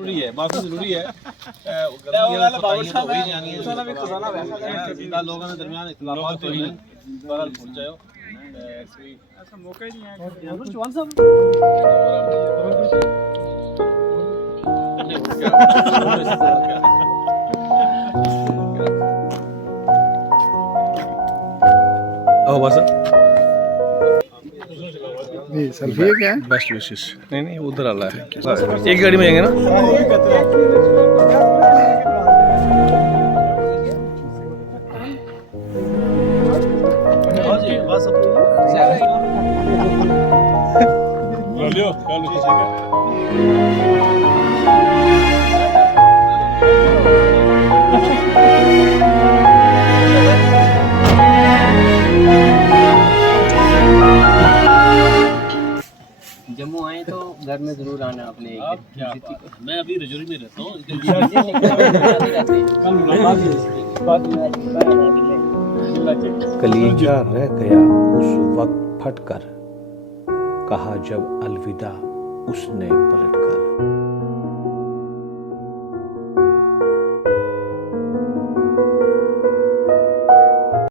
जरूरी है, माफी जरूरी है। गलतियां कोताहियां तो हो ही जानी है। लोगों के दरमियान इख्तिलाफात तो ही बहरहाल भूल जाओ। ऐसा मौका ही नहीं है। चौहान साहब सेल्फी है क्या? Best wishes. नहीं उधर वाला है, एक गाड़ी में जाएंगे ना। जम्मू आए तो घर में जरूर आना अपने। मैं अभी रजौरी में रहता हूँ। कलीजा रह गया उस वक्त फटकर, कहा जब अलविदा उसने पलटकर।